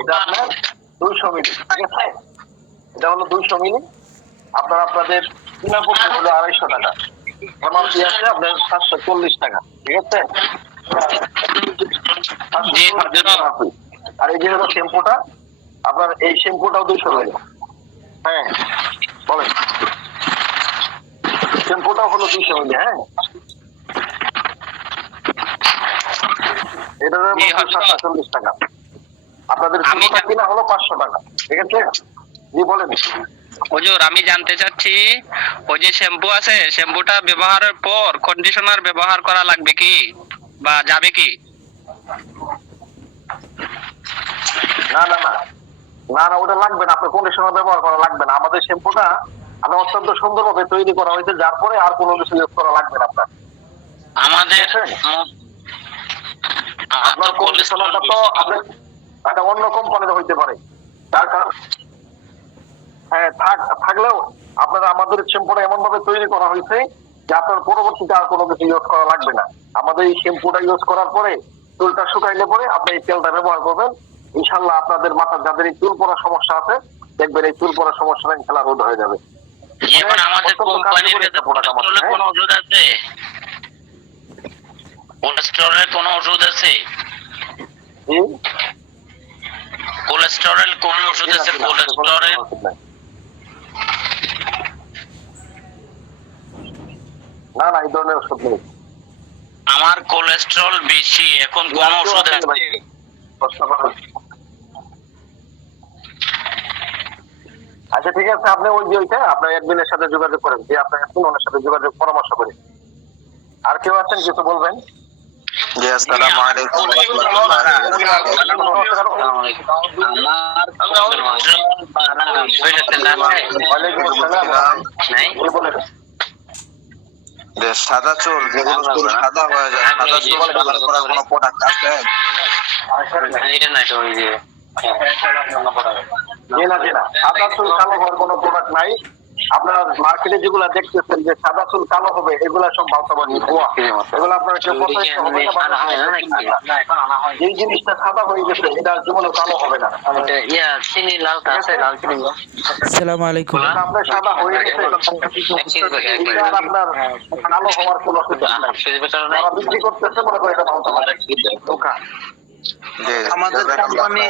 এটা আপনার 200 মিলি, ঠিক আছে? এটা হলো 200 মিলি। আপনাদের কিনা পড়বে হলো 250 টাকা, এমআরপি আছে আপনার 740 টাকা, ঠিক আছে? আর এই যে হলো শ্যাম্পুটা, আপনার এই শ্যাম্পুটাও 200 মিলি। হ্যাঁ বলেন, শ্যাম্পুটাও হলো 200 মিলি। হ্যাঁ, এটার মধ্যে 740 টাকা। আপনাদের কিনা হলো 500 টাকা, ঠিক আছে? জি বলেন। হুজুর, আমি জানতে চাচ্ছি ওই যে শ্যাম্পু আছে, শ্যাম্পুটা ব্যবহারের পর কন্ডিশনার ব্যবহার করা লাগবে কি বা যাবে কি? না না না না না, ওটা লাগবে না। আপনার কন্ডিশনার ব্যবহার করা লাগবে না। আমাদের শ্যাম্পুটা আমি অত্যন্ত সুন্দরভাবে তৈরি করা হয়েছে, যার পরে আর কোনো কিছু ইউজ করা লাগবে না আপনার। আমাদের আপনার কন্ডিশনারটা তো আপনার একটা অন্য কোম্পানির হইতে পারে, তার কারণ হ্যাঁ থাকলেও আপনারা আমাদের শ্যাম্পুটা এমন ভাবে তৈরি করা হয়েছে যে আপনার পরবর্তীতে আর কোনো কিছু ইউজ করা লাগবে না। আমাদের এই শ্যাম্পুটা ইউজ করার পরে চুলটা শুকাইলে পরে আপনি এই তেলটা ব্যবহার করবেন, ইনশাল্লাহ আপনাদের মাথার যাদের এই চুল পড়ার সমস্যা আছে, দেখবেন এই চুল পড়ার সমস্যাটা ইনশাল্লাহ রোধ হয়ে যাবে। এখন আমাদের কোম্পানির কাছে কোলেস্টেরলের কোনো ওষুধ আছে? কোলেস্টেরলের কোনো ওষুধ আছে? কোলেস্টেরল কোন ওষুধ আছে? কোলেস্টেরল না না, এই ধরনের ওষুধ নেই। আমার কোলেস্টেরল বেশি, এখন কোন ওষুধ আছে? আচ্ছা ঠিক আছে, আপনি ওই যে ওইটা আপনার অ্যাডমিনের সাথে যোগাযোগ করেন, যে আপনার ওনার সাথে যোগাযোগ পরামর্শ করেন। আর কেউ আছেন কিছু বলবেন? জি, আসসালামু আলাইকুম। সাদা চুল, যেগুলো চুল সাদা হয়ে যায়, সাদা চুল কালার করার কোনো প্রোডাক্ট আছে? এটা না, ওই যে সাদা চুল কালো হওয়ার কোনো প্রোডাক্ট নাই। আপনারা মার্কেটে যেগুলো দেখতেছেন যে সাদা চুল কালো হবে, এগুলা সব বাস্তবায়ন এগুলো আপনারা কেউ এই জিনিসটা সাদা হয়ে গেছে, এটা জীবনে কালো হবে না। চিনি লাল আছে, লাল চিনি। আসসালামু আলাইকুম। আপনার সাদা হয়ে গেছে, আপনার কালো হওয়ার কোনো সুযোগ নাই। যারা বিক্রি করতেছে মনে করে এটা বাস্তবায়ন ধোঁকা। আমাদের কোম্পানি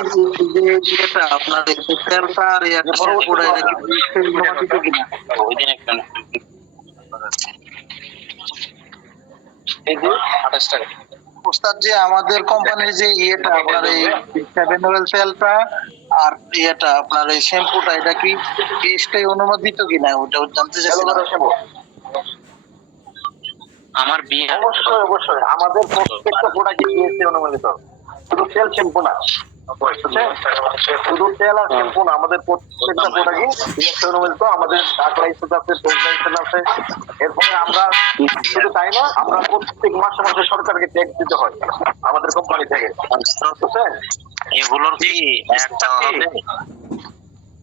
যে যেটা আপনাদের তেলটা আর এটা পুরো এটা কি অনুমোদিত কিনা? এই যে 28 টাকা। ওস্তাদ, যে আমাদের কোম্পানির যে ইয়েটা আপনার এই 7 oil তেলটা আর ইয়েটা আপনার এই শ্যাম্পুটা, এটা কি টেস্টে অনুমোদিত কিনা ওটা জানতে চাচ্ছিলাম। আমার বিয়ে অবশ্যই অবশ্যই, আমাদের প্রত্যেকটা প্রোডাক্ট বিএসসি অনুমোদিত। শুধু তেল শ্যাম্পু না, শুধু তেল আর শ্যাম্পু না, আমাদের প্রত্যেকটা প্রোডাক্টই বিএসসি অনুমোদিত। আমাদের ডাক লাইসেন্স আছে, টোল লাইসেন্স আছে। এরপরে আমরা শুধু তাই না, আমরা প্রত্যেক মাসে মাসে সরকারকে ট্যাক্স দিতে হয় আমাদের কোম্পানি থেকে, বুঝছেন? এগুলোর কি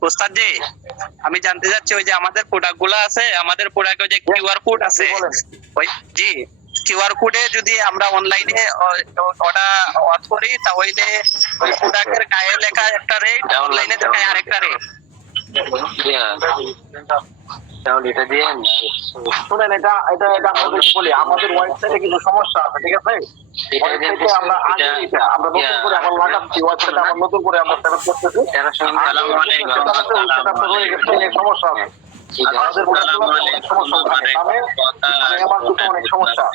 ওস্তাদ জি, আমি জানতে চাচ্ছি ওই যে আমাদের প্রোডাক্ট গুলো আছে, আমাদের প্রোডাক্টে যে কিউআর কোড আছে, ওই জি কিউআর কোডে যদি আমরা অনলাইনে ওটা অর্ডার করি, তাহলে ওই প্রোডাক্টের গায়ে লেখা একটা রেট, অনলাইনে দেখায় আরেকটা রেট। তাহলে এটা দিয়ে শুনেন, এটা এটা এটা আপনাদের বলি, আমাদের ওয়েবসাইটে কিছু সমস্যা আছে, ঠিক আছে? ওয়েবসাইটে আমরা আমরা নতুন করে আবার লাগাচ্ছি, ওয়েবসাইটে আবার নতুন করে আমরা সেটআপ করতেছি। সমস্যা আছে, আমাদের সমস্যা আমার দুটো অনেক সমস্যা।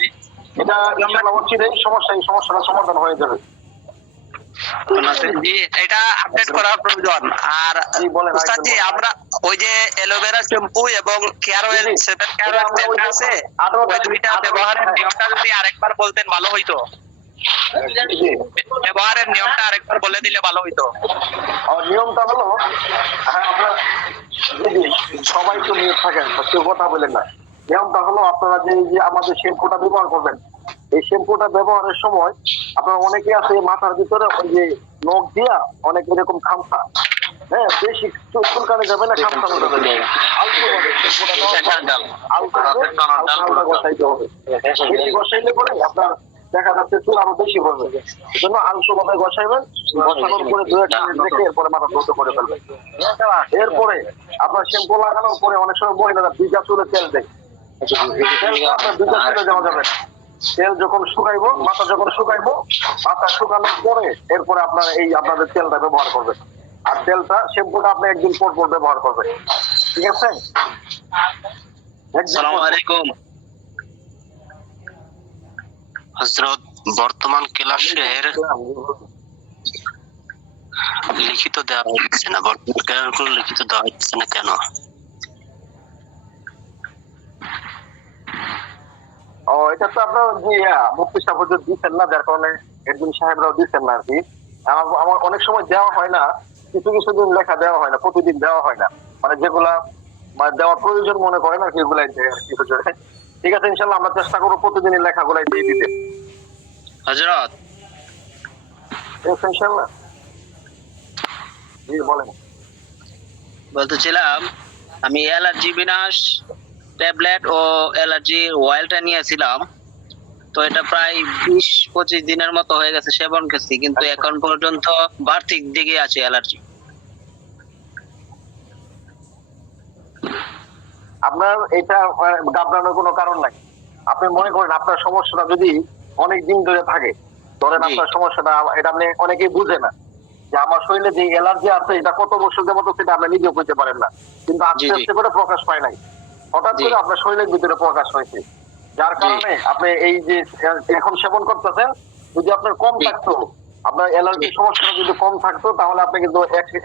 এটা ইনশাআল্লাহ অচিরেই এই সমস্যাটা সমাধান হয়ে যাবে। এটা আপডেট করার প্রয়োজন। আর উস্তাদ জি, আমরা ওই যে অ্যালোভেরা শ্যাম্পু এবং care oil, seven care oil যেটা আছে, ওই দুইটা ব্যবহারের নিয়মটা যদি আরেকবার বলতেন ভালো হইতো। ব্যবহারের নিয়মটা আরেকবার বলে দিলে ভালো হইতো। নিয়মটা হলো, হ্যাঁ আপনারা সবাই তো নিয়ে থাকেন, কেউ কথা বলেন না। নিয়মটা হলো, আপনারা যে আমাদের শ্যাম্পুটা ব্যবহার করবেন, এই শ্যাম্পুটা ব্যবহারের সময় আপনারা অনেকে আছে মাথার ভিতরে ওই যে নখ দিয়া অনেক এরকম খামসা, হ্যাঁ বেশি চুলকানে যাবে না, খামসানো যাবে না, আলতো বসাইতে হবে। বেশি বসাইলে পরে আপনার দেখা যাচ্ছে চুল আরো বেশি পড়বে। এজন্য হালকা ভাবে ঘষাইবেন, ঘষানোর পরে 2-1 মিনিট রেখে এরপরে মাথা দ্রুত করে ফেলবেন। এরপরে আপনার শ্যাম্পু লাগানোর পরে অনেক সময় মহিলারা ভিজা চুলে তেল দেয়, তেলটা আপনার ভিজা চুলে দেওয়া যাবে না। তেল যখন শুকাইবো, মাথা যখন শুকাইবো, মাথা শুকানোর পরে এরপরে আপনার এই আপনাদের তেলটা ব্যবহার করবেন। আর তেলটা শ্যাম্পুটা আপনি একদিন পর পর ব্যবহার করবেন, ঠিক আছে? আসসালামু আলাইকুম হযরত, বর্তমান ক্লাসের লিখিত দেওয়া হচ্ছে না, বর্তমান ক্লাসগুলো লিখিত দেওয়া হচ্ছে না কেন? ও, এটা তো আপনার যে মুফতি সাহেব দিচ্ছেন না, যার কারণে এডমিন সাহেবরাও দিচ্ছেন না আর কি। আমার অনেক সময় দেওয়া হয় না, কিছু কিছু দিন লেখা দেওয়া হয় না, প্রতিদিন দেওয়া হয় না, মানে যেগুলা মানে দেওয়ার প্রয়োজন মনে করে না সেগুলাই দেয় আর কি। ঠিক আছে, ইনশাল্লাহ আমরা চেষ্টা করবো প্রতিদিনের লেখাগুলাই দিয়ে দিতে। হযরত, ইনশাল্লাহ। জি বলেন। বলতেছিলাম আমি অ্যালার্জি বিনাশ ট্যাবলেট ও অ্যালার্জি অয়েলটা নিয়েছিলাম, তো এটা প্রায় 20-25 দিনের মতো হয়ে গেছে সেবন করছি, কিন্তু এখন পর্যন্ত বাড়তির দিকে আছে অ্যালার্জি। আপনার এটা ঘাবড়ানোর কোনো কারণ নাই। আপনি মনে করেন আপনার সমস্যাটা যদি অনেক দিন ধরে থাকে, ধরেন জি। আপনার সমস্যাটা, এটা আপনি অনেকেই বুঝে না যে আমার শরীরে যে অ্যালার্জি আছে এটা কত বছর যাবত, সেটা আপনি নিজেও বুঝতে পারেন না, কিন্তু আস্তে জি, জি। আস্তে করে প্রকাশ পায় নাই, হঠাৎ জি। করে আপনার শরীরের ভিতরে প্রকাশ হয়েছে, যার কারণে আপনি এই যে এখন সেবন করতেছেন, যদি আপনার কম জি। থাকতো, আপনার অ্যালার্জির সমস্যাটা যদি কম থাকতো, তাহলে আপনি কিন্তু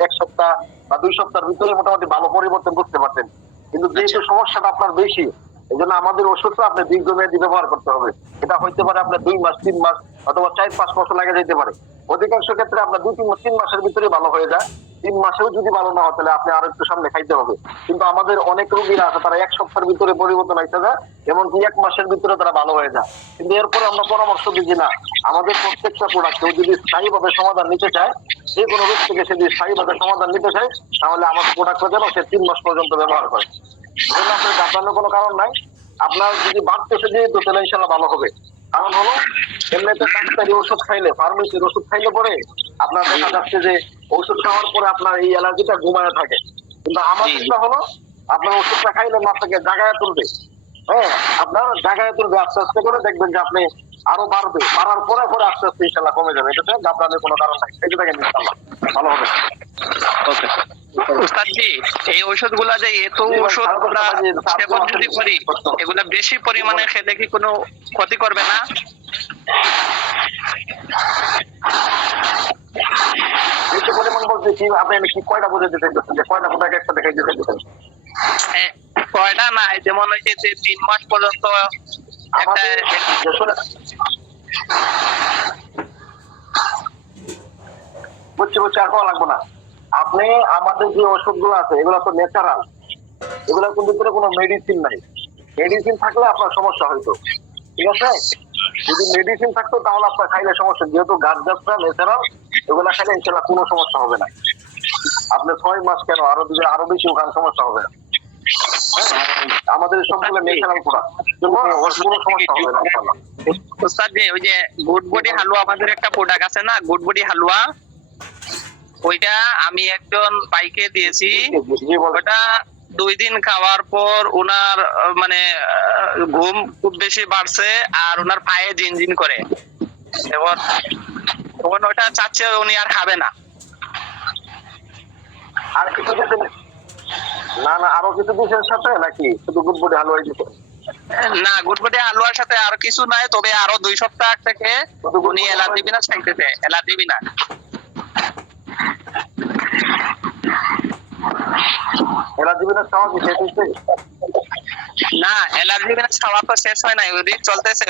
এক সপ্তাহ বা 2 সপ্তাহের ভিতরে মোটামুটি ভালো পরিবর্তন বুঝতে পারতেন। কিন্তু যেহেতু সমস্যাটা আপনার বেশি, এই জন্য আমাদের ওষুধটা আপনি দীর্ঘমেয়াদী ব্যবহার করতে হবে। এটা হইতে পারে আপনার 2 মাস, 3 মাস অথবা 4-5 বছর লাগে যেতে পারে। অধিকাংশ ক্ষেত্রে আপনার 2-3 মাসের ভিতরে ভালো হয়ে যায়। 3 মাসেও যদি ভালো না হয় তাহলে আপনি আরো একটু সামনে খাইতে হবে। কিন্তু আমাদের অনেক রোগীরা আছে, তারা 1 সপ্তাহের ভিতরে পরিবর্তন হইতে যায়, এমনকি 1 মাসের ভিতরে তারা ভালো হয়ে যায়। কিন্তু এরপরে আমরা পরামর্শ দিই না, আমাদের প্রত্যেকটা প্রোডাক্ট কেউ যদি স্থায়ীভাবে সমাধান নিতে চায়, যে কোনো রোগ থেকে সে যদি স্থায়ীভাবে সমাধান নিতে চায়, তাহলে আমার প্রোডাক্টটা যেন সে 3 মাস পর্যন্ত ব্যবহার করে। এজন্য আপনার ঘাবড়ানোর কোনো কারণ নাই। আপনার যদি বাড়তেছে যেহেতু, তাহলে ইনশাল্লাহ ভালো হবে। কারণ হলো এমনিতে ডাক্তারি ওষুধ খাইলে, ফার্মেসির ওষুধ খাইলে পরে আপনার দেখা যাচ্ছে যে ওষুধ খাওয়ার পরে আপনার এই অ্যালার্জিটা ঘুমায় থাকে, কিন্তু আমার চিন্তা হলো আপনার ওষুধটা খাইলে মাথাকে জাগায় তুলবে। হ্যাঁ, আপনার জাগায় তুলবে, আস্তে আস্তে করে দেখবেন যে আপনি আরো বাড়বে, বাড়ার পরে পরে আস্তে আস্তে ইনশাল্লাহ কমে যাবে। এটাতে ঘাবড়ানোর কোনো কারণ নাই, এটা দেখেন ইনশাল্লাহ ভালো হবে। ওকে। উস্তাদজি, এই ওষুধগুলা যে এত ওষুধ আমরা সেবন যদি করি, এগুলা বেশি পরিমাণে খেলে কি কোনো ক্ষতি করবে না? বেশি পরিমাণ বলতে কি, আপনি আমি কি কয়টা বোঝাতে চাইতেছেন, যে কয়টা প্রোডাক্ট একসাথে খাইতে চাইতেছেন? কয়টা না, যেমন ওই যে 3 মাস পর্যন্ত আমাদের বুঝছি, আর কোয়া লাগবো না। আপনি আমাদের যে ওষুধগুলো আছে এগুলো তো ন্যাচারাল, এগুলোর ভিতরে কোনো মেডিসিন নাই। মেডিসিন থাকলে আপনার সমস্যা হইতো, ঠিক আছে? যদি মেডিসিন থাকতো তাহলে আপনার খাইলে সমস্যা, যেহেতু গাছ গাছটা ন্যাচারাল, এগুলো খাইলে ইনশাল্লাহ কোনো সমস্যা হবে না। আপনি 6 মাস কেন, আরো বেশি ওখানে সমস্যা হবে না। আমাদের সবগুলো ন্যাচারাল প্রোডাক্ট, কোনো সমস্যা হবে না ইনশাল্লাহ। উস্তাদজি, ওই যে গুড বডি হালুয়া, আমাদের একটা প্রোডাক্ট আছে না, গুড বডি হালুয়া, ওইটা আমি একজন বাইকে দিয়েছি। জি বলেন। ওটা 2 দিন খাওয়ার পর ওনার মানে ঘুম খুব বেশি বাড়ছে, আর ওনার পায়ে জিনজিন করে। এবার তখন ওটা চাচ্ছে উনি আর খাবে না। আর কিছু দিয়েছেন? না, আরো কিছু দিয়েছেন সাথে নাকি শুধু গুড বডি হালুয়াই দিয়েছেন? না, গুড বডি হালুয়ার সাথে আর কিছু নাই, তবে আরো 2 সপ্তাহ থেকে উনি অ্যালার্জি বিনাশ খাইতেছে, অ্যালার্জি বিনাশ। অ্যালার্জি বিনাশ খাওয়া কি শেষ হয়েছে? না, অ্যালার্জি বিনাশ খাওয়া তো শেষ হয় নাই, ওই চলতেছে।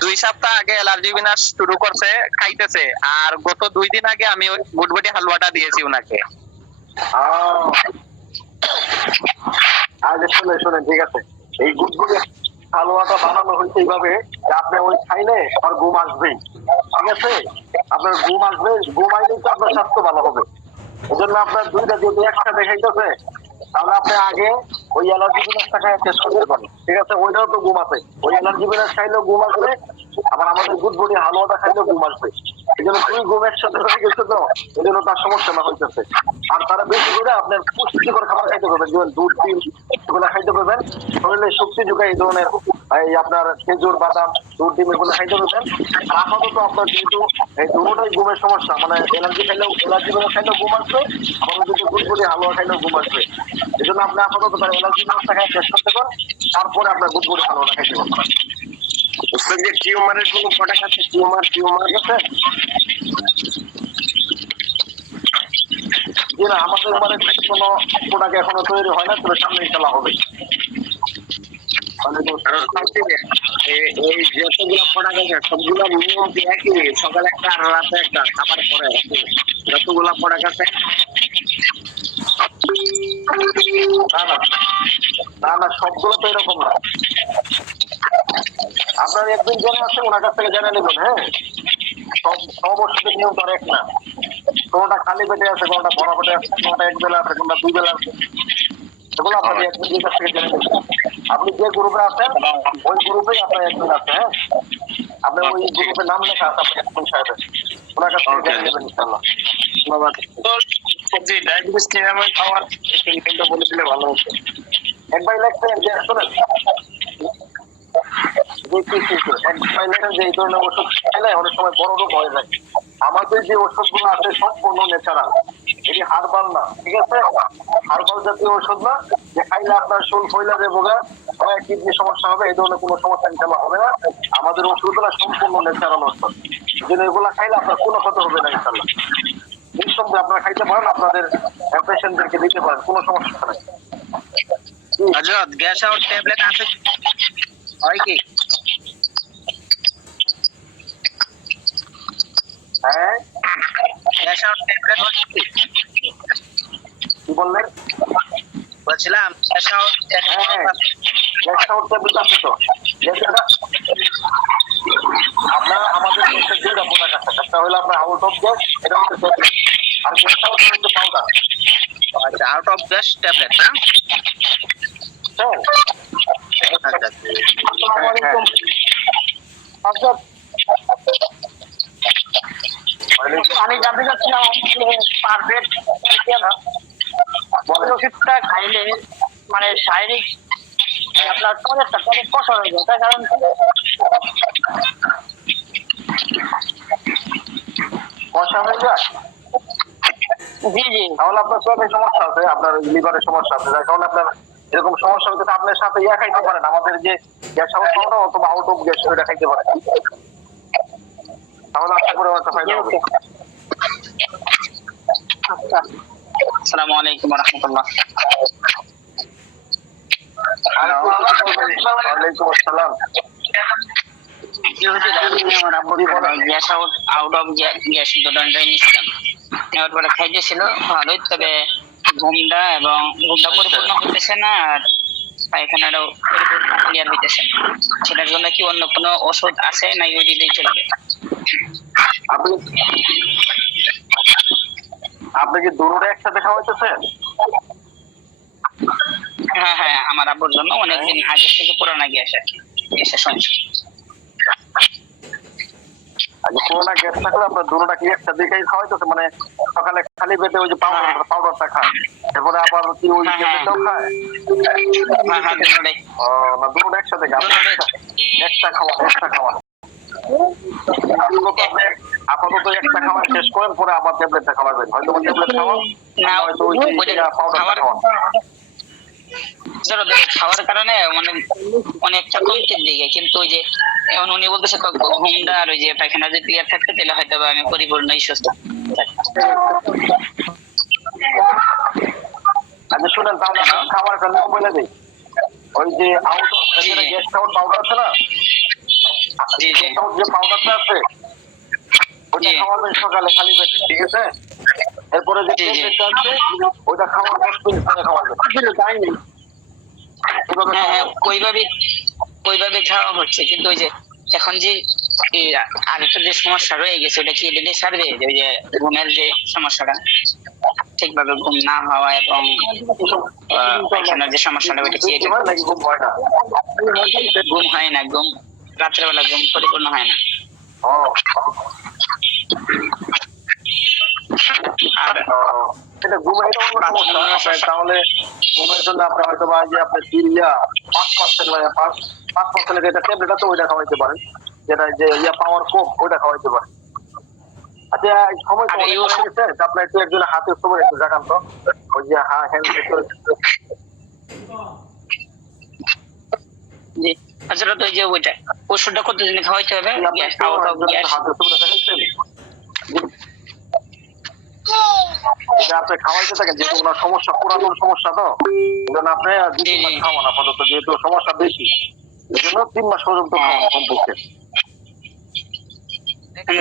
2 সপ্তাহ আগে অ্যালার্জি বিনাশ শুরু করছে, খাইতেছে। আর গত 2 দিন আগে আমি ওই গুড বডি হালুয়াটা দিয়েছি ওনাকে। আগে শুনেন, ঠিক আছে? এই গুড বডি হালুয়াটা বানানো হয়েছে এইভাবে যে আপনি ওই খাইলে আর ঘুম আসবেই, ঠিক আছে? আপনার ঘুম আসবে, ঘুম আইলেই তো আপনার স্বাস্থ্য ভালো হবে। এই জন্য আপনার দুইটা যদি একসাথে খাইতেছে, তাহলে আপনি আগে ওই অ্যালার্জি বিনাশটা খাই শেষ করতে পারেন, ঠিক আছে? ওইটাও তো ঘুম আছে, ওই অ্যালার্জি বিনাশ খাইলেও ঘুম আসবে, আবার আমাদের গুড বডি হালুয়াটা খাইলেও ঘুম আসবে। এই জন্য দুই ঘুম একসাথে হয়ে গেছে তো, এই জন্য তার সমস্যা না হইতেছে। আর তারা বেশি করে আপনার পুষ্টিকর খাবার খাইতে পারবেন, যেমন দুধ, ডিম এগুলো খাইতে পারবেন, শরীরে শক্তি যোগায় এই ধরনের। এই আপনার খেজুর, বাদাম, দুধ, ডিম এগুলো খাইতে পারবেন। আর আপাতত আপনার যেহেতু এই দুটোটাই ঘুমের সমস্যা, মানে এলার্জি খাইলেও ঘুম আসবে, আবার যদি গুড বডি হালুয়া খাইলেও ঘুম আসবে। এই জন্য আপনি আপাতত তার এলার্জি ব্যবস্থা খাই শেষ করতে পারেন, তারপরে আপনার গুড বডি হালুয়াটা খাইতে পারবেন। বুঝলেন যে টিউমারের কোনো প্রোডাক্ট আছে? টিউমার আছে? জি না, আমাদের মানে কোনো প্রোডাক্ট এখনো তৈরি হয় না, তবে সামনে ইনশাল্লাহ হবে। এই যতগুলো প্রোডাক্ট আছে সবগুলো নিয়ম কি একই? সকালে একটা আর রাতে একটা, খাবার পরে যতগুলো প্রোডাক্ট আছে? না না না না, সবগুলো তো এরকম না। আপনার একদিন জেনে আছে, ওনার কাছ থেকে জেনে নেবেন। হ্যাঁ, সব ওষুধের নিয়ম তো আর এক না। কোনটা খালি পেটে আছে, কোনটা ভরা পেটে আছে, কোনটা এক বেলা আছে, কোনটা দুই বেলা আছে, এগুলো আপনার একদিন কাছ থেকে জেনে নেবেন। আপনি যে গ্রুপে আছেন ওই গ্রুপেই আপনার একদিন আছে। হ্যাঁ, আপনার ওই গ্রুপের নাম লেখা আছে আপনার একদিন সাহেবের, ওনার কাছ থেকে জেনে নেবেন ইনশাল্লাহ। ধন্যবাদ। যে ডায়াবেটিস নিরাময় খাওয়ার কিন্তু বলে দিলে ভালো হতো। একবার লেখছেন যে শোনেন, যে এই ধরনের ওষুধ খাইলে অনেক সময় বড় রোগ হয়ে যায়। আমাদের যে ওষুধগুলো আছে সম্পূর্ণ ন্যাচারাল, এটি হার্বাল না, ঠিক আছে? হার্বাল জাতীয় ওষুধ না যে খাইলে আপনার শোল ফইলা যে বোগা কিডনি সমস্যা হবে, এই ধরনের কোনো সমস্যা ইনশাল্লাহ হবে না। আমাদের ওষুধগুলো সম্পূর্ণ ন্যাচারাল ওষুধ, যেন এগুলা খাইলে আপনার কোনো ক্ষতি হবে না ইনশাল্লাহ। নিঃসন্দেহে আপনারা খাইতে পারেন, আপনাদের পেশেন্টদেরকে দিতে পারেন, কোনো সমস্যা নেই। হযরত গ্যাস আউট ট্যাবলেট আছে হয় কি? হ্যাঁ, গ্যাস আউট ট্যাবলেট হয় কি? কি বললেন? বলছিলাম গ্যাস আউট হ্যাঁ, গ্যাস আউট ট্যাবলেট আছে তো। আপনার আমাদের দেশে দুইটা প্রোডাক্ট আছে, একটা হলো আপনার আউট অফ গ্যাস, এটা হচ্ছে ট্যাবলেট, আর গ্যাস আউট হচ্ছে পাউডার। আচ্ছা, আউট অফ গ্যাস ট্যাবলেট না? হ্যাঁ, আচ্ছা, আসসালামু আলাইকুম। আচ্ছা, আমি জানতে চাচ্ছিলাম পারফেক্ট ওষুধটা খাইলে মানে শারীরিক আপনার শরীরটা অনেক কষ্ট হয়ে যায়, তার কারণ কষা হয়ে যায়। জি জি, তাহলে আপনার চোখের সমস্যা আছে, আপনার লিভারের সমস্যা আছে, যার কারণে আপনার এরকম সমস্যা হচ্ছে। আপনার সাথে খাইতে পারেন, আমাদের যে গ্যাস আউট পাউডার অথবা আউট অফ গ্যাস ওইটা খাইতে পারেন, তাহলে আশা করি একটা ফায়দা হবে। আচ্ছা, আসসালামু আলাইকুম ওয়া রাহমাতুল্লাহ। ওয়ালাইকুম আসসালাম। আমার আব্বু গ্যাস আউট অফ গ্যাস দুটোটাই নিয়েছিলাম, নেওয়ার পরে খাইতেছিল ভালোই, তবে ঘুমটা পরিপূর্ণ হইতেছে না, আর পায়খানাটাও ক্লিয়ার হইতেছে না। সেটার জন্য কি অন্য কোনো ওষুধ আছে না ওই দিলেই চলবে? আপনি কি দুটোটা একসাথে খাওয়াইতেছেন? হ্যাঁ হ্যাঁ, আমার আব্বুর জন্য অনেকদিন আগে থেকে পুরানা গ্যাস আর কি, গ্যাসের সমস্যা। করোনা গ্যাস থাকলে আপনার দুটোটা কি একসাথে খাওয়াইতেছে? মানে সকালে খালি পেটে ওই যে পাউডারটা খায়, এরপরে আবার কি ওই ট্যাবলেটটাও খায়? ও না, দুটোটা একসাথে একটা খাওয়ান। আপাতত একটা খাওয়ান শেষ করেন, পরে আবার ট্যাবলেটটা খাওয়াবেন, হয়তো ট্যাবলেট খাওয়ান, হয়তো ওই পাউডারটা খাওয়ান। খাওয়ার কারণে মানে অনেকটা কমতির দিকে, কিন্তু ওই যে এখন উনি বলতেছে ঘুমটা আর ওই যে পায়খানা যদি ক্লিয়ার থাকতে, তাহলে হয়তো আমি পরিপূর্ণই সুস্থ। আচ্ছা শুনেন, তাহলে খাবার নিয়ম বলে দিই। ওই যে আউট গ্যাস আউট পাউডার আছে না, যে পাউডারটা আছে ওইটা খাওয়াবেন সকালে খালি পেটে, ঠিক আছে? এরপরে যে ট্যাবলেটটা আছে ওইটা খাওয়ার 10 মিনিট পরে খাওয়াবেন। ওইভাবে খাওয়া হচ্ছে, কিন্তু ওই যে এখন যে আরেকটা যে সমস্যা রয়ে গেছে, ওটা কি এটা সারবে? ওই যে ঘুমের যে সমস্যাটা, ঠিকভাবে ঘুম না হওয়া এবং পায়খানার যে সমস্যাটা, ওইটা কি নাকি ঘুম হয় না? ঘুম হয় না, ঘুম রাত্রেবেলা ঘুম পরিপূর্ণ হয় না। ও আর এটা ঘুমে এটা অন্য সমস্যা আপনার। তাহলে ঘুমের জন্য আপনার হয়তো বা যে আপনি সিরিয়া 5% যেটা ট্যাবলেট আছে ওইটা খাওয়াইতে পারেন, যেটা যে পাওয়ার কম ওইটা খাওয়াইতে পারেন। আচ্ছা সময় তো আর অনেক এই হয়ে গেছে, আপনার একটু একজনের হাতে খবর একটু দেখান তো, ওই যে হ্যান্ড জি আসলে তো এই যে ওইটা ওষুধটা কতদিন খাওয়াইতে হবে? গ্যাস খাওয়াতে হবে, গ্যাস হাতে খবর দেখাচ্ছেন এটা আপনি খাওয়াইতে থাকেন, যেহেতু ওনার সমস্যা পুরাতন সমস্যা, তো এই জন্য আপনি 2-3 মাস খাওয়ান আপাতত, যেহেতু সমস্যা বেশি এই জন্য 3 মাস পর্যন্ত খাওয়ান কমপক্ষে।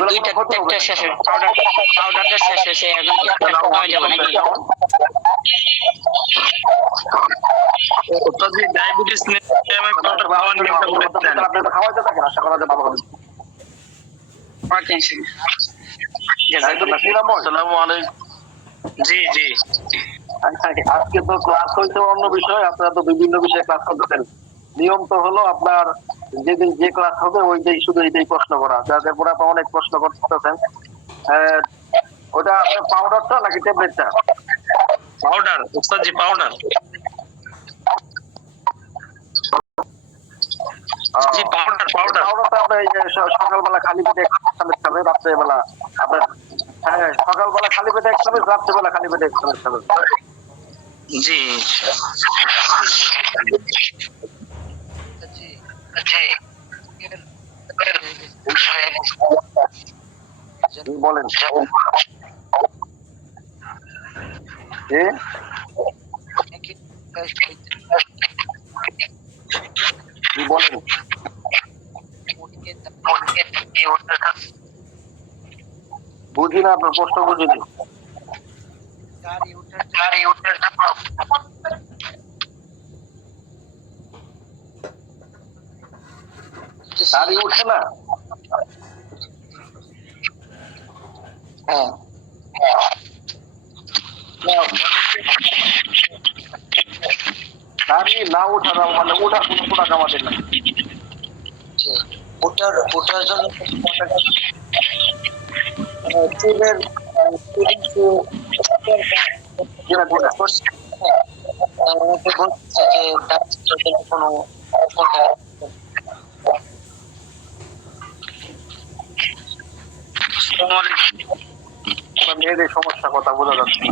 দুইটা একটা শেষ হয়ে পাউডারটা শেষ হয়েছে, এখন খাওয়া যাবে নাকি? ডায়াবেটিস আপনি তো খাওয়াইতে থাকেন, আশা করা যায় ভালো হবে। আসসালামু আলাইকুম। জি জি আজকে তো ক্লাস হয়েছে অন্য বিষয়, আপনারা তো বিভিন্ন বিষয়ে ক্লাস করতেছেন। নিয়ম তো হলো আপনার যেদিন যে ক্লাস হবে ওইটাই শুধু এইটাই প্রশ্ন করা, যাদের পরে আপনি অনেক প্রশ্ন করতেছেন। ওটা আপনার পাউডারটা নাকি ট্যাবলেটটা? পাউডার উস্তাদ জি পাউডার জি পাউডার পাউডারটা আপনি এই যে সকালবেলা খালি পেটে 1 চামচ খাবেন, রাত্রেবেলা আপনার সকালবেলা খালি পেটে 1 চামচ, রাত্রেবেলা খালি পেটে 1 চামচ খাবেন। জি বলেন জি বলেন, বুঝি না আপনার প্রশ্ন, বুঝিনি। দাড়ি উঠে না? হ্যাঁ দাড়ি না উঠার মানে ওঠার কোনো প্রোডাক্ট আমাদের না। ওটার জন্য চুলের আমাকে বলছে যে কোনো মেয়েদের সমস্যা কথা বোঝা যাচ্ছে।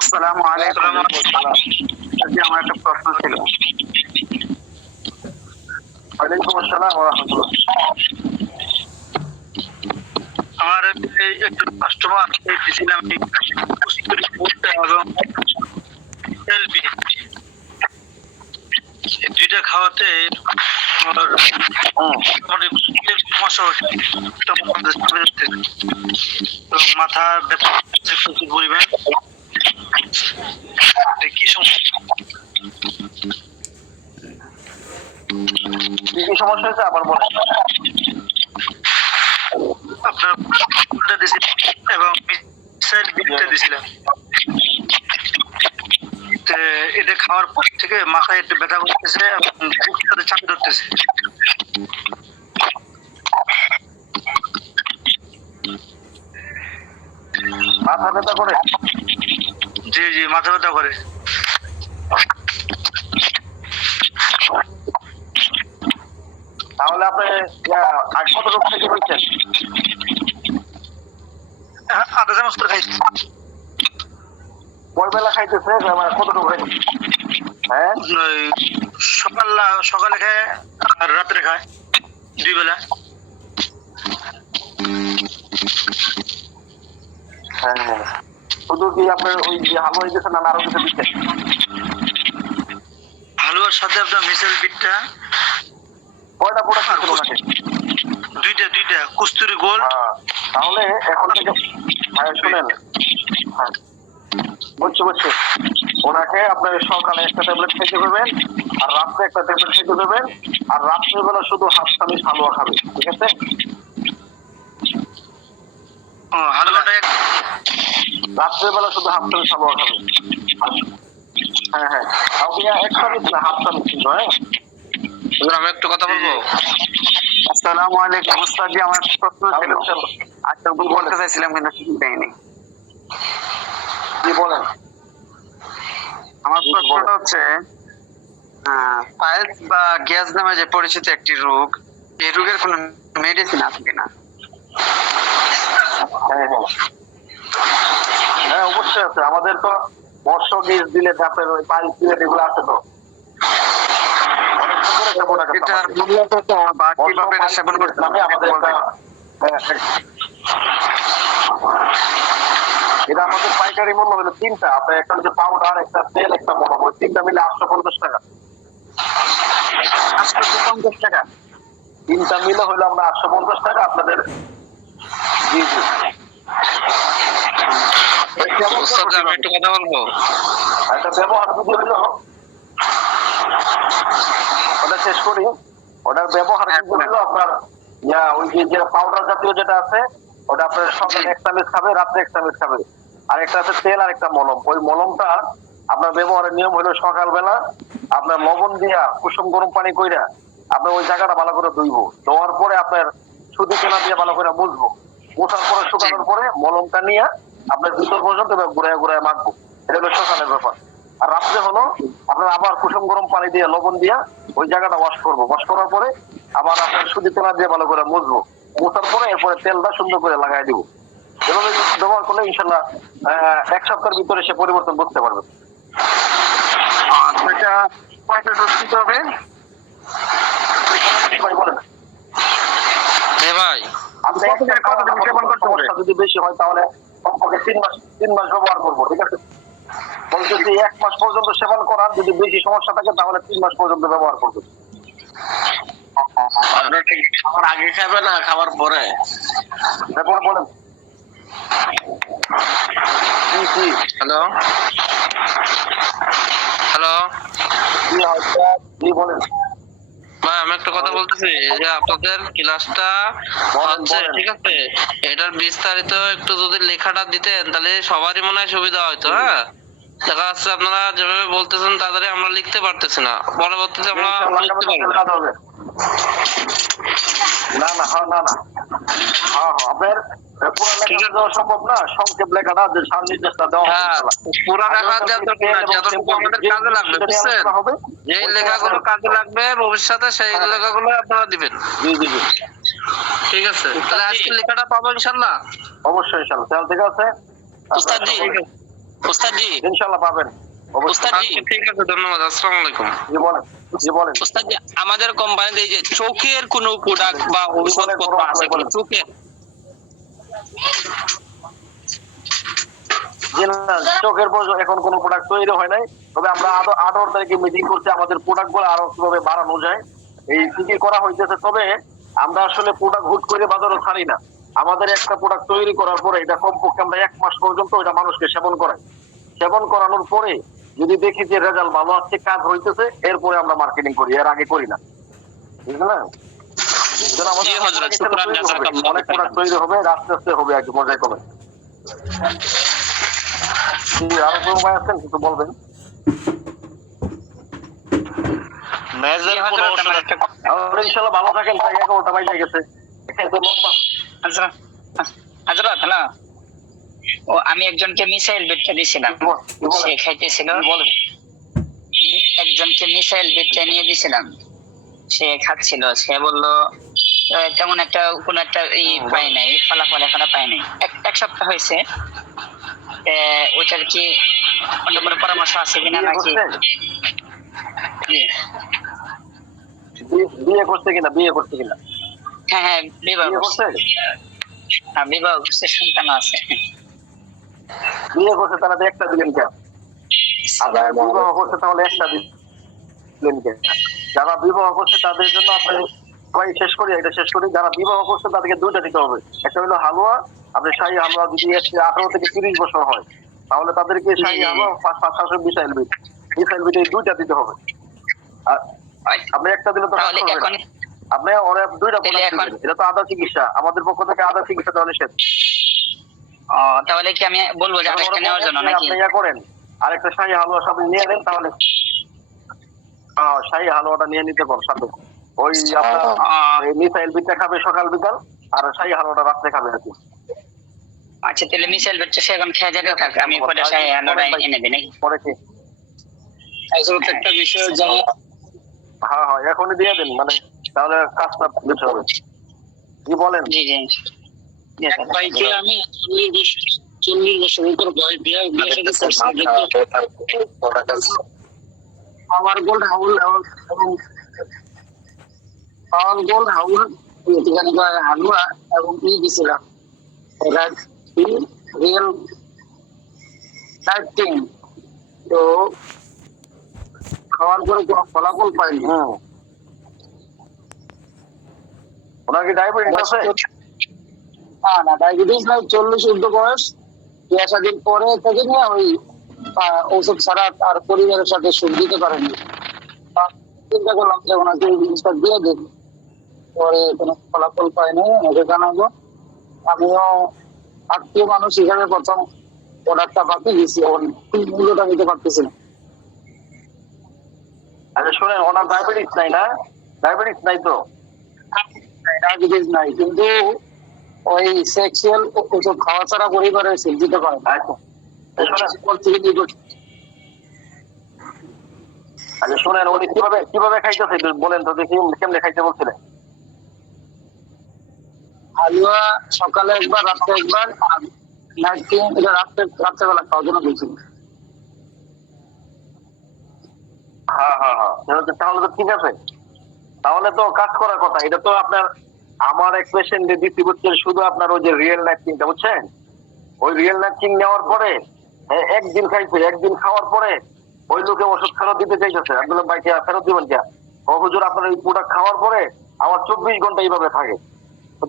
আসসালামু আলাইকুম। আমার একটা প্রশ্ন ছিল। ওয়ালাইকুম আসসালাম ওয়া রাহমাতুল্লাহ। আমার একটু কাস্টমার দিয়েছিলাম এবং এলবি দুইটা খাওয়াতে আমার সমস্যা হচ্ছে, মাথা ব্যথা প্রচুর পরিমাণ। কি সমস্যা? কি কি সমস্যা হয়েছে আবার বলেন। আপনার দিয়েছিলাম এবং মিসাইল বিটটা দিয়েছিলাম, এটা খাওয়ার পর থেকে মাথায় একটু ব্যথা করতেছে এবং বুকের সাথে চাপ ধরতেছে। মাথা ব্যথা করে? জি জি মাথা ব্যথা করে। তাহলে আপনি আজ কত রোগ থেকে হয়েছেন? আধা চামচ করে খাইছি। কয় বেলা খাইতেছে, মানে কত রোগ হয়েছে? হ্যাঁ সকালে খায় আর রাত্রে খায়, 2 বেলা। হ্যাঁ শুধু কি আপনার ওই যে হালুয়া দিতেছেন না আরো কিছু দিচ্ছেন? হালুয়ার সাথে আপনার মিসাইল বিটটা। কয়টা প্রোডাক্ট ছিল নাকি? দুইটা কস্তুরি গোল। তাহলে এখন থেকে শুনেন, বুঝছি ওনাকে আপনার সকালে একটা ট্যাবলেট খেতে দেবেন আর রাত্রে একটা ট্যাবলেট খেতে দেবেন, আর রাত্রেবেলা শুধু হাফ চামচ হালুয়া খাবে, ঠিক আছে? হালুয়াটা রাত্রেবেলা শুধু হাফ চামচ হালুয়া খাবে। হ্যাঁ আপনি এক চামচ না হাফ চামচ কিন্তু। হ্যাঁ আমি একটু কথা বলবো। আসসালামু আলাইকুম উস্তাদ জি, আমার প্রশ্ন ছিল, আচ্ছা বলতে চাইছিলাম কিন্তু সুযোগ দেয়নি। কি বলেন? আমার প্রশ্নটা হচ্ছে পাইলস বা গ্যাস নামে যে পরিচিত একটি রোগ, এই রোগের কোনো মেডিসিন আছে কিনা? হ্যাঁ হ্যাঁ হ্যাঁ, অবশ্যই আছে। আমাদের তো বর্ষ বীজ দিলে তারপরে ওই পাইল সিলেট এগুলো আছে তো। অনেক সুন্দর একটা product আছে এটার আমাদের। মূল্যটা বা কিভাবে এটা সেবন করতে নামে আমাদের একটা এটা আমাদের পাইকারি মূল্য হলো 3টা। আপনার একটা হচ্ছে পাউডার, একটা তেল, একটা মলম, ওই 3টা মিলে 850 টাকা। 850 টাকা। 3টা মিলে হলো আমরা 850 টাকা আপনাদের। জি জি। উস্তাদ আমি একটু কথা বলবো। একটা ব্যবহার যদি হলো, ওটা শেষ করি। ওটার ব্যবহার কিন্তু হলো আপনার ওই যে পাউডার জাতীয় যেটা আছে, ওটা আপনার সকালে 1 চামচ খাবে, রাত্রে 1 চামচ খাবে। আর একটা আছে তেল আর একটা মলম। ওই মলমটা আপনার ব্যবহারের নিয়ম হলো সকালবেলা আপনার লবণ দিয়া কুসুম গরম পানি কইরা আপনার ওই জায়গাটা ভালো করে ধুইবো। ধোয়ার পরে আপনার সুতি তেলা দিয়ে ভালো করে মুছবো। মোছার পরে শুকানোর পরে মলমটা নিয়ে আপনার ভিতর পর্যন্ত ঘুরায় ঘুরায় মাখবো। এটা হলো সকালের ব্যাপার। আর রাত্রে হলো আপনার আবার কুসুম গরম পানি দিয়ে লবণ দিয়া ওই জায়গাটা ওয়াশ করবো। ওয়াশ করার পরে আবার আপনার সুতি তেলা দিয়ে ভালো করে মুছবো। মোছার পরে এরপরে তেলটা সুন্দর করে লাগাই দিব। এভাবে ব্যবহার করলে ইনশাল্লাহ 1 সপ্তাহের ভিতরে সে পরিবর্তন করতে পারবে। এটা কয়টা ডোজ দিতে হবে? ভাই বলেন। ভাই আপনি কতদিন সেবন করতে পারবেন? যদি বেশি হয় তাহলে কমপক্ষে 3 মাস ব্যবহার করবো। ঠিক আছে, বলতেছি 1 মাস পর্যন্ত সেবন করার, যদি বেশি সমস্যা থাকে তাহলে 3 মাস পর্যন্ত ব্যবহার করবে। খাবার আগে খাবে না খাবার পরে? তারপরে বলেন। জি জি। হ্যালো হ্যালো জি হয়তো। জি বলেন। ভাই আমি একটা কথা বলতেছি, এই যে আপনাদের ক্লাসটা হচ্ছে, বলেন। ঠিক আছে, এটার বিস্তারিত একটু যদি লেখাটা দিতেন তাহলে সবারই মনে হয় সুবিধা হয়তো। হ্যাঁ, দেখা যাচ্ছে আপনারা যেভাবে বলতেছেন তাড়াতাড়ি আমরা লিখতে পারতেছি না, পরবর্তীতে আমরা লিখতে পারবো। কাজ হবে। না না, হ্যাঁ না না, হ্যাঁ হ্যাঁ, আপনার পুরো লেখা দেওয়া সম্ভব না, সংক্ষেপ লেখাটা যে সার নির্দেশটা দেওয়া হ্যাঁ, হবে। পুরা লেখা দেওয়ার দরকার নাই, যতটুকু আমাদের কাজে লাগবে, বুঝছেন? যে লেখাগুলো কাজে লাগবে ভবিষ্যতে সেই লেখাগুলো আপনারা দিবেন। জি জি জি, ঠিক আছে, তাহলে আজকে লেখাটা পাবো ইনশাল্লাহ। অবশ্যই ইনশাআল্লাহ। তাহলে ঠিক আছে উস্তাদ জি, উস্তাদ জি, ইনশাআল্লাহ পাবেন। উস্তাদ জি, ঠিক আছে, ধন্যবাদ, আসসালামু আলাইকুম। জি বলেন। জি বলেন। উস্তাদ জি, আমাদের কোম্পানিতে এই যে চোখের কোনো প্রোডাক্ট বা ঔষধপত্র আছে কি চোখের? জি না, চোখের পর্যন্ত এখন কোনো প্রোডাক্ট তৈরি হয় নাই। তবে আমরা 18 তারিখে মিটিং করছি আমাদের প্রোডাক্ট গুলো আরো কিভাবে বাড়ানো যায় এই দিকে করা হইতেছে। তবে আমরা আসলে প্রোডাক্ট হুট করে বাজারে ছাড়ি না। আমাদের একটা প্রোডাক্ট তৈরি করার পরে এটা কমপক্ষে আমরা 1 মাস পর্যন্ত ওইটা মানুষকে সেবন করাই। সেবন করানোর পরে যদি দেখি যে রেজাল্ট ভালো আসছে, কাজ হইতেছে, এরপরে আমরা মার্কেটিং করি, এর আগে করি না। বুঝলেন? যেন আমাদের জি হযরত, শুকরান, জাযাকাল্লাহ। অনেক প্রোডাক্ট তৈরি হবে, আস্তে আস্তে হবে আর কি, মজায় কমে। জি, আরো কোনো ভাই আছেন কিছু বলবেন? মেজর কোন ওষুধ আছে? আমরা ইনশাআল্লাহ ভালো থাকেন। তাই 11টা বাজে গেছে। হযরত না, ও আমি একজনকে মিসাইল বেটটা দিছিলাম, সে খাইতেছিল। বলেন। একজনকে মিসাইল বেটটা নিয়ে দিছিলাম, সে খাচ্ছিল। সে বললো তেমন একটা কোন একটা পাই নাই, ফলাফল এখনো পাই নাই। এক সপ্তাহ হয়েছে। ওটার কি অন্য কোনো পরামর্শ আছে কিনা নাকি? জি। বিয়ে করছে কিনা? বিয়ে করছে কিনা? হ্যাঁ হ্যাঁ, বিবাহ বিয়ে করছে। করছে? হ্যাঁ, বিবাহ করছে, সন্তান আছে। বিয়ে করছে তাহলে একটা দিলেন কেন? আপনারা বিবাহ করছে তাহলে একটা দিলেন কেন? যারা বিবাহ করছে তাদের জন্য আপনি সবাই শেষ করি, এটা শেষ করি। যারা বিবাহ করছে তাদেরকে 2টা দিতে হবে। একটা হলো হালুয়া, আপনি শাহী হালুয়া যদি 18 থেকে 30 বছর হয় তাহলে তাদেরকে শাহী হালুয়া 500 মিসাইল বিট, মিসাইল বিট এই 2টা দিতে হবে। আর আপনি একটা দিলে তো কাজ তাহলে করবে না। এখন আপনি ওরা 2টা তাহলে এখন এটা তো আদা চিকিৎসা, আমাদের পক্ষ থেকে আদা চিকিৎসা দেওয়া নিষেধ। তাহলে কি আমি বলবো যে আরেকটা নেওয়ার জন্য নাকি? আপনি ইয়া করেন, আরেকটা শাহী হালুয়া সাথে নিয়ে নেন, তাহলে শাহী হালুয়াটা নিয়ে নিতে পারো সাথে। ওই আপনার মিসাইল বিটটা খাবে সকাল বিকাল, আর শাহী হালুয়াটা রাত্রে খাবে আর কি। আচ্ছা তাহলে মিসাইল বেচছে সে এখন খেয়ে যাবে থাক, আমি পরে শাহী হালুয়া এনে দিই নাকি? পরে কি? একটা বিষয় জানা হ্যাঁ হ্যাঁ, এখনই দিয়ে দেন, মানে তাহলে কাজটা বেশি হবে। কি বলেন? জি জি জি স্যার। ভাইকে আমি 40 বছর উপর বয়স বিয়ে আমার গোল্ড হাউল এবং পাওয়ার গোল্ড হাউল হালুয়া এবং দিয়েছিলাম রিয়েল টাইপিং। তো খাওয়ার পরে কোনো ফলাফল পাইনি। ওনার কি ডায়াবেটিস আছে? না ডায়াবেটিস নাই, 40 ঊর্ধ্ব বয়স, 82 দিন পরে থেকে নিয়ে ওই ওষুধ ছাড়া আর পরিবারের সাথে সুখ দিতে পারেনি। চিন্তা করলাম যে ওনাকে এই জিনিসটা দিয়ে দিন, পরে কোনো ফলাফল পাইনি, ওকে জানাবো। আমিও আত্মীয় মানুষ হিসাবে প্রথম প্রোডাক্টটা বাকি দিয়েছি, এখন মূল্যটা নিতে পারতেছি না। আচ্ছা শোনেন, ওনার ডায়াবেটিস নাই না? ডায়াবেটিস নাই তো? ডায়াবেটিস নাই, কিন্তু ওই সেক্সুয়াল ওষুধ খাওয়া ছাড়া পরিবারে সুখ দিতে পারে না। আচ্ছা শোনেন, উনি কিভাবে খাইতেছে একটু বলেন তো দেখি, কেমনে খাইতে বলছিলেন? হালুয়া সকালে একবার, রাত্রে একবার, আর নাইট ক্রিম এটা রাত্রেবেলা খাওয়ার জন্য বলছিল। হ্যাঁ হ্যাঁ হ্যাঁ, তাহলে তো ঠিক আছে। তাহলে তো কাজ করার কথা। এটা তো আপনার, আমার এক পেশেন্ট দিতে হচ্ছে শুধু আপনার ওই যে রিয়েল ন্যাপকিনটা, বুঝছেন? ওই রিয়েল ন্যাপকিন নেওয়ার পরে একদিন খাইছে, একদিন খাওয়ার পরে ওই লোকে ওষুধ ফেরত দিতে চাইতেছে। আমি বললাম ভাই ফেরত দিবেন কে? ও হুজুর আপনার এই প্রোডাক্ট খাওয়ার পরে আমার 24 ঘন্টা এইভাবে থাকে,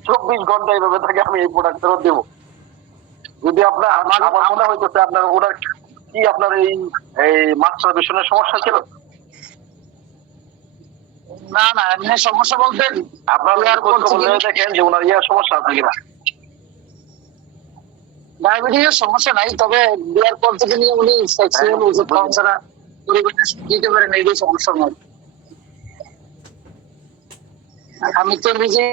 24 ঘন্টা এইভাবে থাকে, আমি এই প্রোডাক্ট ফেরত দেবো। যদি আপনার, আমার মনে হইতেছে আপনার ওনার কি আপনার এই মাস্টারবেশনের সমস্যা ছিল? না না, এমনি সমস্যা বলতে আপনার দেখেন যে ওনার ইয়ার সমস্যা আছে কিনা। ডায়াবেটিসের সমস্যা নাই, তবে বিয়ার পর থেকে নিয়ে উনি সেক্সুয়াল ওষুধ খাওয়া ছাড়া পরিবারে দিতে পারেন, এই সমস্যা নয়। আমি তো নিজে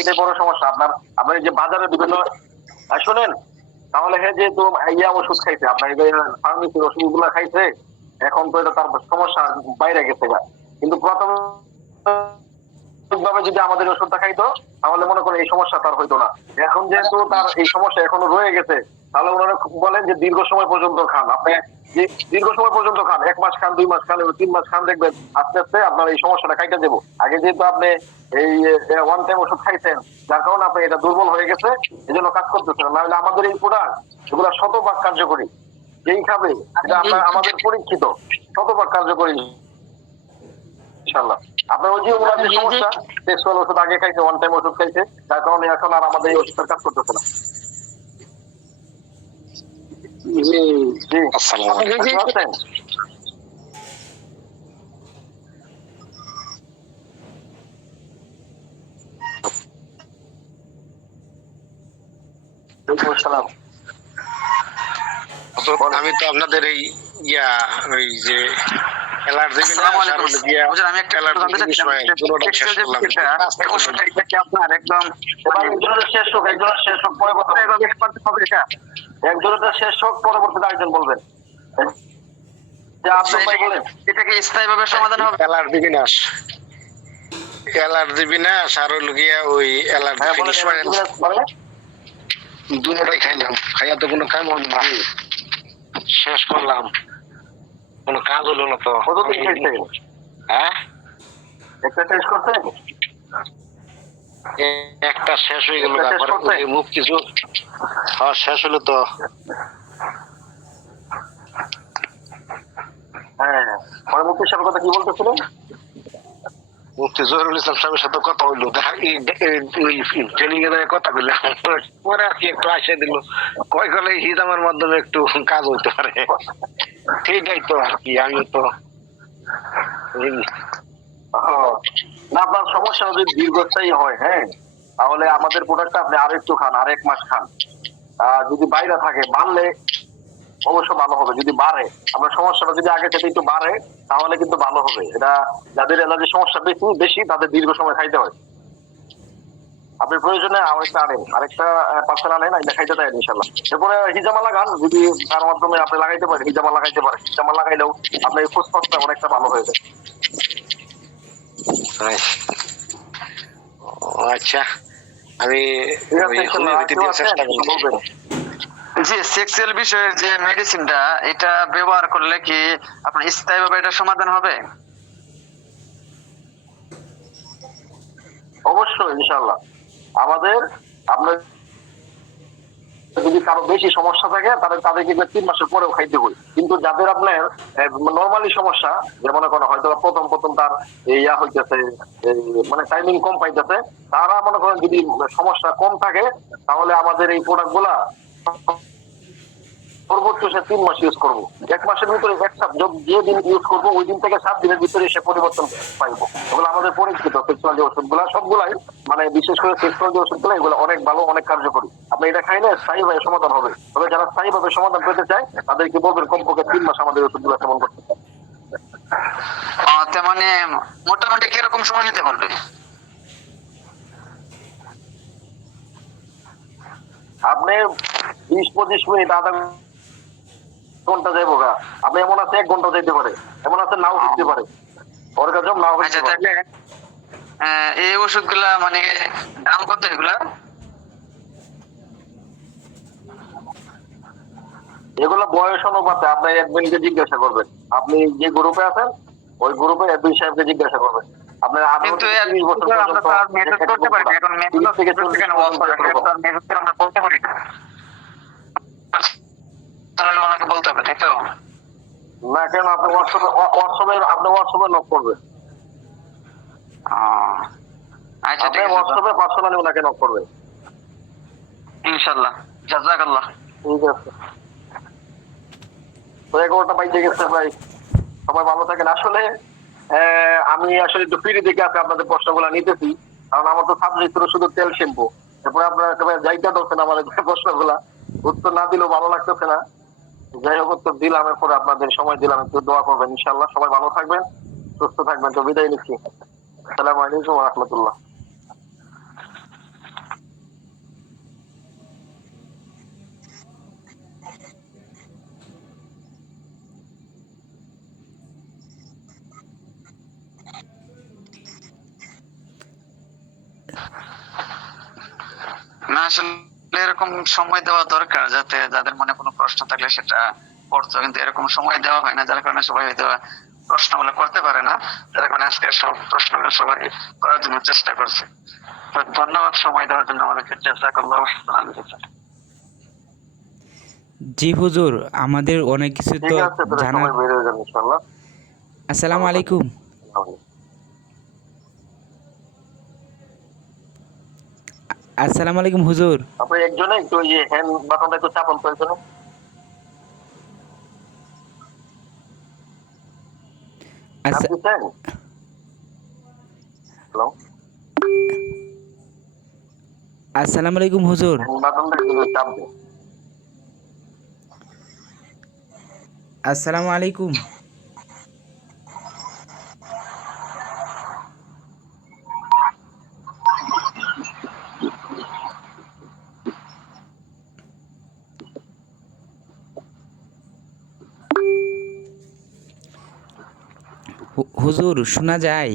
এটাই বড় সমস্যা আপনার। আপনার যে বাজারে বিভিন্ন শোনেন, তাহলে হ্যাঁ, যেহেতু ইয়া ওষুধ খাইছে, আপনার এই ফার্মেসির ওষুধ গুলা খাইছে, এখন তো এটা তার সমস্যা বাইরে গেছে। কিন্তু প্রথম ভাবে যদি আমাদের ওষুধটা খাইতো, তাহলে মনে করেন এই সমস্যা তার হইতো না। এখন যেহেতু তার এই সমস্যা এখনো রয়ে গেছে, তাহলে ওনারা বলেন যে দীর্ঘ সময় পর্যন্ত খান। আপনি দীর্ঘ সময় পর্যন্ত খান, 1 মাস খান, 2 মাস খান, 3 মাস খান, দেখবেন আস্তে আস্তে আপনার এই সমস্যাটা খাইতে দেবো। আগে যেহেতু আপনি এই ওয়ান টাইম ওষুধ খাইছেন, যার কারণে আপনি এটা দুর্বল হয়ে গেছে, এই জন্য কাজ করতেছেন। নাহলে আমাদের এই প্রোডাক্ট এগুলো শতভাগ কার্যকরী। যেই খাবে এটা আমাদের পরীক্ষিত, শতভাগ কার্যকরী ইনশাআল্লাহ। আপনার ওই যে ওনার যে সমস্যা, সেক্সুয়াল ওষুধ আগে খাইছে, ওয়ান টাইম ওষুধ খাইছে, যার কারণে এখন আর আমাদের এই ওষুধের কাজ করতেছে না। জি জি, আসসালামু আলাইকুম। আমি তো আপনাদের এই ওই যে অ্যালার্জি আমি একটা আপনার একদম একজনের শেষ হোক, একজনের শেষ হোক, একজনের শেষ হোক, পরবর্তীতে আরেকজন বলবেন। এটাকে স্থায়ী ভাবে সমাধান হবে। অ্যালার্জি বিনাশ আর হলো গিয়া ওই অ্যালার্জি দুটোটাই খাইলাম, খাইয়া তো কোনো কাম হলো না, শেষ করলাম, কোনো কাজ হলো না। তো হ্যাঁ, একটা টেস্ট করছেন? একটা শেষ হয়ে গেল, তারপরে মুখ কিছু শেষ হলো তো। হ্যাঁ, মুফতি সাহেবের কথা কি বলতেছিলেন? মুফতি জহিরুল ইসলাম সাহেবের সাথে কথা হইলো, ট্রেনিং এ কথা বললাম, পরে আর কি একটু আসে দিল, কয় গেলে হিজামের মাধ্যমে একটু কাজ হইতে পারে। ঠিকই তো আর কি, আমি তো না, আপনার সমস্যা যদি দীর্ঘস্থায়ী হয়, হ্যাঁ, তাহলে আমাদের প্রোডাক্টটা আপনি আরো একটু খান, আর 1 মাস খান। যদি বাইরে থাকে, বানলে অবশ্য ভালো হবে। যদি বাড়ে, আপনার সমস্যাটা যদি আগে থেকে একটু বাড়ে তাহলে কিন্তু ভালো হবে। এটা যাদের অ্যালার্জির সমস্যা বেশি বেশি তাদের দীর্ঘ সময় খাইতে হয়। আপনি প্রয়োজনে আরেকটা পার্সেল আনেন, এটা খাইতে দেয় ইনশাল্লাহ। এরপরে হিজামা লাগান, যদি তার মাধ্যমে আপনি লাগাইতে পারেন, হিজামা লাগাইতে পারেন। হিজামা লাগাইলেও আপনার এই ফুসফাসটা অনেকটা ভালো হয়ে যায়। আচ্ছা, আমি ঠিক আছে, ওই ইনশাল্লাহ। আর হোমিওপ্যাথি কেউ দিয়ে আছেন? চেষ্টা কিছু করবো। বলবেন? জি, সেক্সুয়াল বিষয়ে যে মেডিসিনটা, এটা ব্যবহার করলে কি আপনার স্থায়ীভাবে এটা সমাধান হবে? অবশ্যই ইনশাল্লাহ। আমাদের আপনার যদি কারো বেশি সমস্যা থাকে তাহলে তাদেরকে 3 মাসের পরেও খাইতে হয়। কিন্তু যাদের আপনার নর্মালি সমস্যা, যে মনে করেন হয়তো প্রথম তার ইয়া হইতেছে, মানে টাইমিং কম পাইতেছে, তারা মনে করেন যদি সমস্যা কম থাকে তাহলে আমাদের এই প্রোডাক্ট গুলা সর্বোচ্চ সে 3 মাস ইউজ করবো। 1 মাসের ভিতরে যে দিন ইউজ করবো ওই দিন থেকে 7 দিনের ভিতরে সে পরিবর্তন পাইবো। এগুলো আমাদের পরিচিত সেক্সুয়াল যে ওষুধগুলা, সবগুলাই মানে বিশেষ করে সেক্সুয়াল যে ওষুধগুলো, এগুলো অনেক ভালো, অনেক কার্যকরী। আপনি এটা খাইলে স্থায়ীভাবে সমাধান হবে। তবে যারা স্থায়ীভাবে সমাধান পেতে চায় তাদেরকে বলবেন কমপক্ষে 3 মাস আমাদের ওষুধগুলো সেবন করতে। তার মানে মোটামুটি কিরকম সময় নিতে পারবে? আপনি 20-25 মিনিট, আধা ঘন্টা যাইবো গা। আপনি এমন আছে 1 ঘন্টা যাইতে পারে, এমন আছে নাও হইতে পারে, অর্গাজম নাও হইতে আচ্ছা, পারে। তাহলে এই ওষুধগুলা মানে দাম কত এগুলা? এগুলো বয়স অনুপাতে আপনি অ্যাডমিনকে জিজ্ঞাসা করবেন। আপনি যে গ্রুপে আছেন ওই গ্রুপে অ্যাডমিন সাহেবকে জিজ্ঞাসা করবেন। আপনার 18 কিন্তু থেকে 30 বছর আমরা তো আর মেসেজ করতে পারি না। এখন মেসেজ থেকে কেন আমরা বলতে পারি না। তাহলে ওনাকে বলতে হবে, তাই তো? না, কেন? আপনি হোয়াটসঅ্যাপে নক করবেন। আচ্ছা, আপনি ঠিক আছে, হোয়াটসঅ্যাপে পার্সোনালি ওনাকে নক করবেন। ইনশাআল্লাহ। জাযাকাল্লাহ। ঠিক আছে। তো 11টা বাইজে গেছে ভাই, সবাই ভালো থাকেন। আসলে আমি আসলে একটু ফ্রি দেখে আছে আপনাদের প্রশ্নগুলো নিতেছি, কারণ আমার তো সাবজেক্ট ছিল শুধু তেল শ্যাম্পু। এরপরে আপনারা সবাই যাইতে ধরছেন আমাদের প্রশ্নগুলা, উত্তর না দিলেও ভালো লাগতেছে না। যাই হোক, উত্তর দিলাম। এরপরে আপনাদের সময় দিলাম, একটু দোয়া করবেন ইনশাআল্লাহ। সবাই ভালো থাকবেন, সুস্থ থাকবেন। তো বিদায় নিচ্ছি। আসসালামু আলাইকুম ওয়া রাহমাতুল্লাহ। না, আসলে এরকম সময় দেওয়া দরকার, যাতে যাদের মনে কোনো প্রশ্ন থাকলে সেটা করতো, কিন্তু এরকম সময় দেওয়া হয় না, যার কারণে সবাই হয়তো প্রশ্নগুলো করতে পারে না। যার কারণে আজকে সব প্রশ্নগুলো সবাই করার জন্য চেষ্টা করছে। তো ধন্যবাদ সময় দেওয়ার জন্য আমাদেরকে। জাযাকাল্লাহ। জি হুজুর, আমাদের অনেক কিছু তো ঠিক আছে, তাহলে জানার। সবাই বের হয়ে যান ইনশাআল্লাহ। আসসালামু আলাইকুম। আসসালামু আলাইকুম হুজুর। আপনি একজনে একটু ওই যে হ্যান্ড বাটনটা একটু চাপুন তো একজনে। আচ্ছা, হ্যালো, আসসালামু আলাইকুম হুজুর। হ্যান্ড বাটনটা একটু চাপ দিন। আসসালামু আলাইকুম। হুজুর শোনা যায়?